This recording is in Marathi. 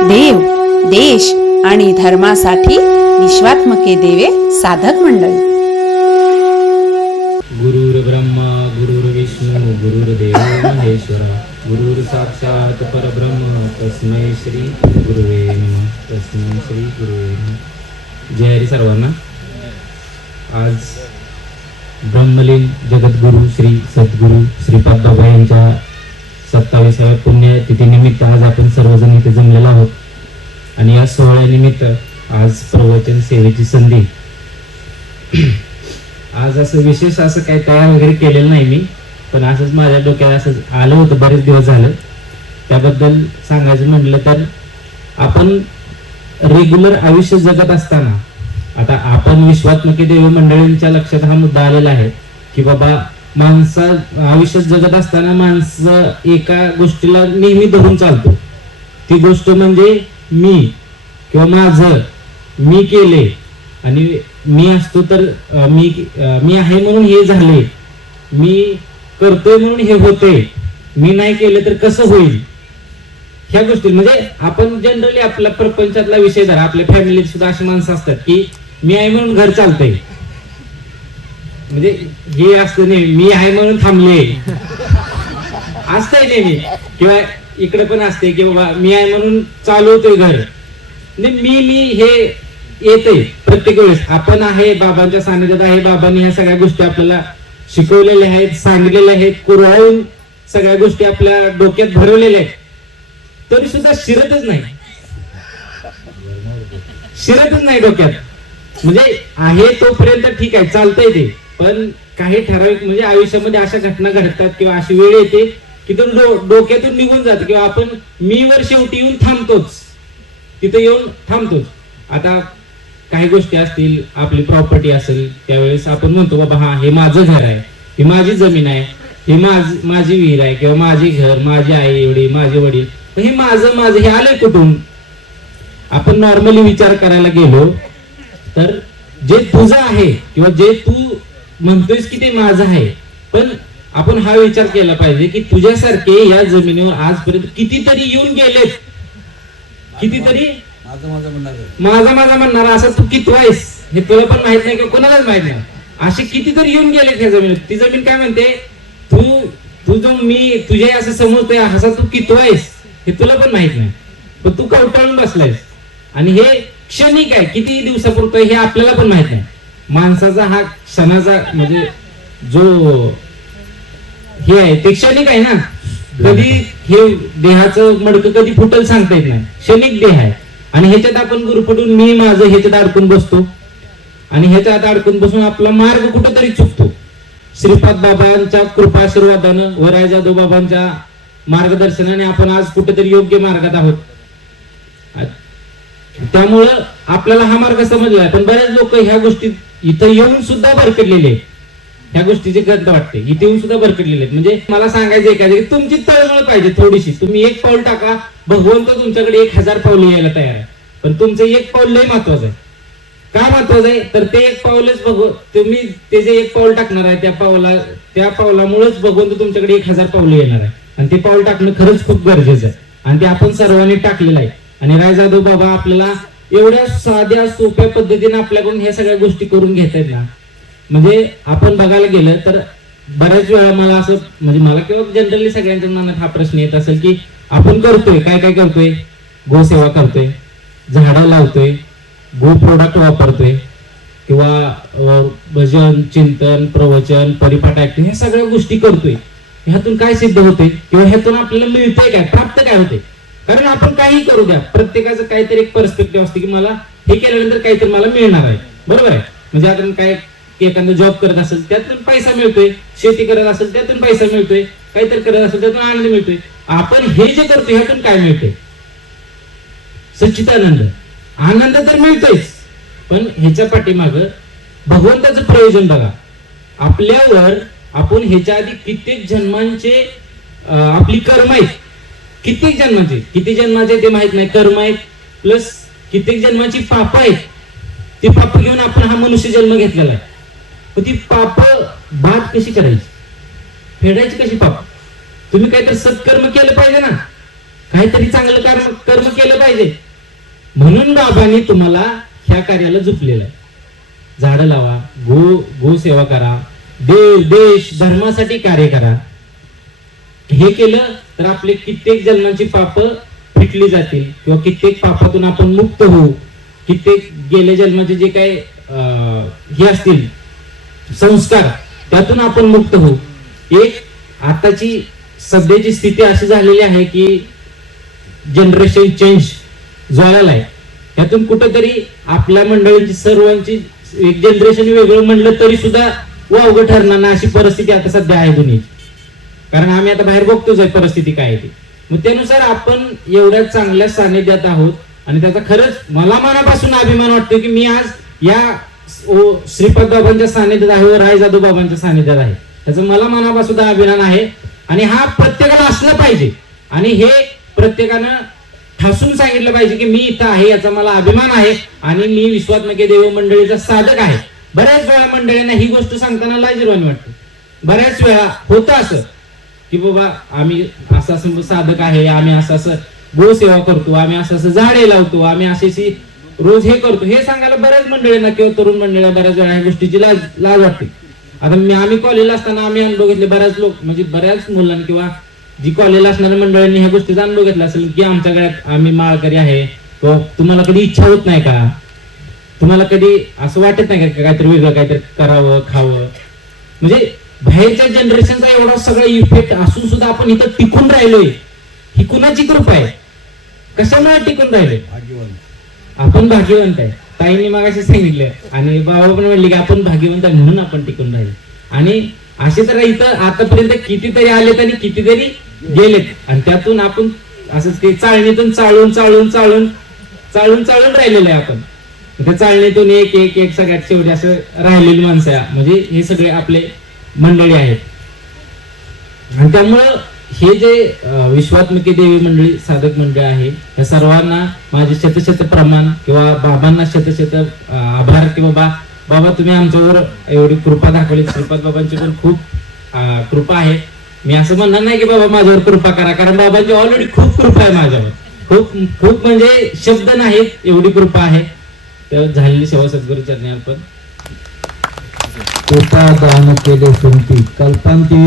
देव देश आणि धर्मासाठी विश्वात्मके देवे साधक मंडळी. गुरुर्ब्रह्मा गुरुर्विष्णू गुरुर्देव महेश्वरा गुरुर साक्षात परब्रह्म तस्मै श्री गुरुवे नमः तस्मै श्री गुरुवे नमः. जय हरी सर्वांना. आज ब्रह्मलीन जगद्गुरु श्री सद्गुरु श्रीपाद बाबा यांच्या सत्तावीसाव्या पुण्यतिथीनिमित्त आज आपण सर्वजण इथे जमलेलो आहोत. आणि या सोहळ्यानिमित्त आज प्रवचन सेवेची संधी. आज असं विशेष असं काही तयार वगैरे केलेलं नाही मी पण असंच माझ्या डोक्यात असं आलं होतं बरेच दिवस झालं. त्याबद्दल सांगायचं म्हटलं तर आपण रेग्युलर आयुष्य जगत असताना आता आपण विश्वात्मकी देवी मंडळींच्या लक्षात हा मुद्दा आलेला आहे की बाबा माणसा आयुष्यात जगत असताना माणसं एका गोष्टीला नेहमी धरून चालतो. ती गोष्ट म्हणजे मी किंवा माझं. मी केले आणि मी असतो तर मी मी आहे म्हणून हे झाले. मी करतोय म्हणून हे होते मी नाही केलं तर कसं होईल? ह्या गोष्टी म्हणजे आपण जनरली आपल्या प्रपंचातला विषय झाला आपल्या फॅमिलीत सुद्धा अशी माणसं असतात की मी आहे म्हणून घर चालतंय. म्हणजे हे असतं नाही मी आहे म्हणून थांबले. असतंय नेहमी. किंवा इकडे पण असते की बाबा मी आहे म्हणून चालवतोय घर. म्हणजे मी मी हे येते प्रत्येक वेळेस. आपण आहे बाबांच्या सानिध्यात आहे बाबांनी ह्या सगळ्या गोष्टी आपल्याला शिकवलेल्या आहेत सांगलेल्या आहेत कुरळून सगळ्या गोष्टी आपल्या डोक्यात भरवलेल्या आहेत. तरी सुद्धा शिरतच नाही. शिरतच नाही डोक्यात. म्हणजे आहे तोपर्यंत ठीक आहे चालतंय ते. पण काही ठराविक म्हणजे आयुष्यामध्ये अशा घटना घडतात किंवा अशी वेळ येते की तो डो- डोक्यातून निघून जात किंवा आपण मी वर शेवटी येऊन थांबतोच. तिथं येऊन थांबतोच. आता काही गोष्टी असतील आपली प्रॉपर्टी असेल त्यावेळेस आपण म्हणतो बाबा हा हे माझं घर आहे. ही माझी जमीन आहे. हे माझ माझी विहीर आहे किंवा माझी घर माझी आई एवढी माझे वडील. हे माझं माझं हे आलंय कुठून? आपण नॉर्मली विचार करायला गेलो तर जे तुझं आहे किंवा जे तू म्हणतोयस की ते माझं आहे. पण आपण हा विचार केला पाहिजे की तुझ्यासारखे या जमिनीवर आजपर्यंत कितीतरी येऊन गेलेत. कितीतरी? माझं माझं म्हणणार. माझा माझा म्हणणारा असं तू किती आहेस हे तुला पण माहीत नाही किंवा कोणालाच माहीत नाही? असे कितीतरी येऊन गेले त्या जमिनीत ती जमीन काय म्हणते? तू तू जो मी तुझे असं समजतोय असा तू किती आहेस हे तुला पण माहीत नाही. पण तू कवटाळून बसलायस. आणि हे क्षणिक आहे. किती दिवसापुरतं हे आपल्याला पण माहीत नाही. माणसाचा हा क्षणाचा म्हणजे जो हे आहे ते क्षणिक आहे ना. कधी हे देहाचं मडकं कधी फुटल सांगता येत नाही. क्षणिक देह आहे. आणि ह्याच्यात आपण गुरुपटून मी माझं ह्याच्यात अडकून बसतो. आणि ह्याच्यात अडकून बसून आपला मार्ग कुठेतरी चुकतो. श्रीपाद बाबांच्या कृपाशीर्वादानं वराय जाधव बाबांच्या मार्गदर्शनाने आपण आज कुठेतरी योग्य मार्गात आहोत. त्यामुळं आपल्याला हा मार्ग समजला. पण बऱ्याच लोक ह्या गोष्टीत इथं येऊन सुद्धा भरकडलेले आहेत. ह्या गोष्टीची गंत वाटते. इथे येऊन सुद्धा भरकडलेले आहेत. म्हणजे मला सांगायचं एखादं की तुमची तळमळ पाहिजे थोडीशी. तुम्ही एक पाऊल टाका. भगवंत तुमच्याकडे एक हजार पाऊल यायला तयार आहे. पण तुमचं एक पाऊल लय महत्वाचं आहे. का महत्वाचं आहे? तर ते एक पाऊलच बघू तुम्ही ते जे एक पाऊल टाकणार आहे त्या पावला त्या पावलामुळेच भगवंत तुमच्याकडे एक हजार पाऊल येणार आहे. आणि ते पाऊल टाकणं खरंच खूप गरजेचं आहे. आणि ते आपण सर्वांनी टाकलेलं आहे. आणि राय जाधव बाबा आपल्याला एवढ्या साध्या सोप्या पद्धतीने आपल्याकडून ह्या सगळ्या गोष्टी करून घेत आहेत ना. म्हणजे आपण बघायला गेलं तर बऱ्याच वेळा मला असं म्हणजे मला किंवा जनरली सगळ्यांच्या मनात हा प्रश्न येत असेल की आपण करतोय काय काय करतोय? गोसेवा करतोय झाडं लावतोय गो प्रोडक्ट वापरतोय किंवा भजन चिंतन प्रवचन परिपाठ ऐकतोय ह्या सगळ्या गोष्टी करतोय. ह्यातून काय सिद्ध होते किंवा ह्यातून आपल्याला मिळतंय काय? प्राप्त काय होते कारण आपण काही करू द्या. प्रत्येकाचं काहीतरी एक पर्स्पेक्टिव्ह असते की मला हे केल्यानंतर काहीतरी मला मिळणार आहे. बरोबर आहे? म्हणजे आपण काय एखादा जॉब करत असेल त्यातून पैसा मिळतोय. शेती करत असेल त्यातून पैसा मिळतोय. काहीतरी करत असेल त्यातून आनंद मिळतोय. आपण हे जे करतोय ह्यातून काय मिळतंय? सच्चितानंद आनंद तर मिळतोयच. पण ह्याच्या पाठीमाग भगवंताचं प्रयोजन बघा. आपल्यावर आपण ह्याच्या आधी कित्येक जन्मांचे आपली कर्म आहेत. कित्येक जन्माचे किती जन्माचे ते माहीत नाही. कर्म आहेत प्लस कित्येक जन्माची पाप आहेत. ती पाप घेऊन आपण हा मनुष्य जन्म घेतलेला आहे. ती पाप बाद कशी करायची? फेडायची कशी पाप? तुम्ही काहीतरी सत्कर्म केलं पाहिजे ना. काहीतरी चांगलं कर्म कर्म केलं पाहिजे. म्हणून बाबांनी तुम्हाला ह्या कार्याला झुपलेलं आहे. झाडं लावा गो गो सेवा करा. देश देश धर्मासाठी कार्य करा. हे केलं तर आपले कित्येक जन्मांची पाप फिटली जातील किंवा कित्येक पापातून आपण मुक्त होऊ. कित्येक गेल्या जन्माचे जे काही अं, हे असतील संस्कार त्यातून आपण मुक्त होऊ. एक आताची सध्याची स्थिती अशी झालेली आहे की जनरेशन चेंज जोराला आहे. त्यातून कुठंतरी आपल्या मंडळींची सर्वांची एक जनरेशन वेगळं म्हणलं तरी सुद्धा वावगं ठरणार नाही अशी परिस्थिती आता सध्या आहे दोन्ही कारण आम्ही आता बाहेर बघतोच आहे परिस्थिती काय आहे ती. मग त्यानुसार आपण एवढ्या चांगल्या सानिध्यात आहोत आणि त्याचा खरंच मला मनापासून अभिमान वाटतो की मी आज या ओ- श्रीपाद बाबांच्या सानिध्यात आहे व राय जाधव बाबांच्या सानिध्यात आहे. त्याचा मला मनापासून अभिमान आहे आणि हा प्रत्येकाला असला पाहिजे. आणि हे प्रत्येकानं ठासून सांगितलं पाहिजे की मी इथं आहे याचा मला अभिमान आहे आणि मी विश्वात्मके देव मंडळीचा साधक आहे. बऱ्याच वेळा मंडळींना ही गोष्ट सांगताना लाजीरवाणी वाटते. बऱ्याच वेळा होतं असं. की बाबा आम्ही असं असं साधक आहे आम्ही असं असं गोसेवा करतो आम्ही असं असं झाडे लावतो आम्ही अशी रोज हे करतो. हे सांगायला बऱ्याच मंडळींना किंवा हो, तरुण मंडळीला हो, बऱ्याच वेळा ह्या गोष्टीची लाज लाज वाटते. आता मी आम्ही कॉलेजला असताना आम्ही अनुभव घेतले बऱ्याच लोक म्हणजे बऱ्याच मुलांना किंवा जी कॉलेजला असणाऱ्या मंडळींनी ह्या गोष्टीचा अनुभव घेतला असेल की आमच्या गळ्यात आम्ही माळकरी आहे तो तुम्हाला कधी इच्छा होत नाही का? तुम्हाला कधी असं वाटत नाही का काहीतरी वेगळं काहीतरी करावं खावं? म्हणजे बाहेरच्या जनरेशनचा एवढा सगळा इफेक्ट असून सुद्धा आपण इथं टिकून राहिलोय. ही कुणाची कृपा आहे? कशामुळे टिकून राहिलोय? आपण भाग्यवंत आहे. ताईने मागाशी सांगितलं आणि बाबा पण म्हणले की आपण भाग्यवंत आहे म्हणून आपण टिकून राहिलो. आणि असे तर इथं आतापर्यंत कितीतरी आलेत आणि कितीतरी गेलेत. आणि त्यातून आपण असंच ते चाळणीतून चाळून चाळून चाळून चाळून चाळून राहिलेलं आहे आपण. त्या चाळणीतून एक एक एक सगळ्यात शेवटी असं राहिलेली माणसं म्हणजे हे सगळे आपले मंडळी आहेत. आणि त्यामुळं हे जे विश्वात्मकी देवी मंडळी साधक मंडळ आहे या सर्वांना माझे शतशत प्रमाण किंवा बाबांना शतशत आभार की बाबा बाबा तुम्ही आमच्यावर एवढी कृपा दाखवली. श्रीपाद बाबांची पण खूप कृपा आहे. मी असं म्हणणार नाही की बाबा माझ्यावर कृपा करा कारण बाबांची ऑलरेडी खूप कृपा आहे माझ्यावर. खूप खूप म्हणजे शब्द नाहीत एवढी कृपा आहे. तर झालेली सेवा सद्गुरू चरणी अर्पण स्वतः दान केले सुंती कल्पांती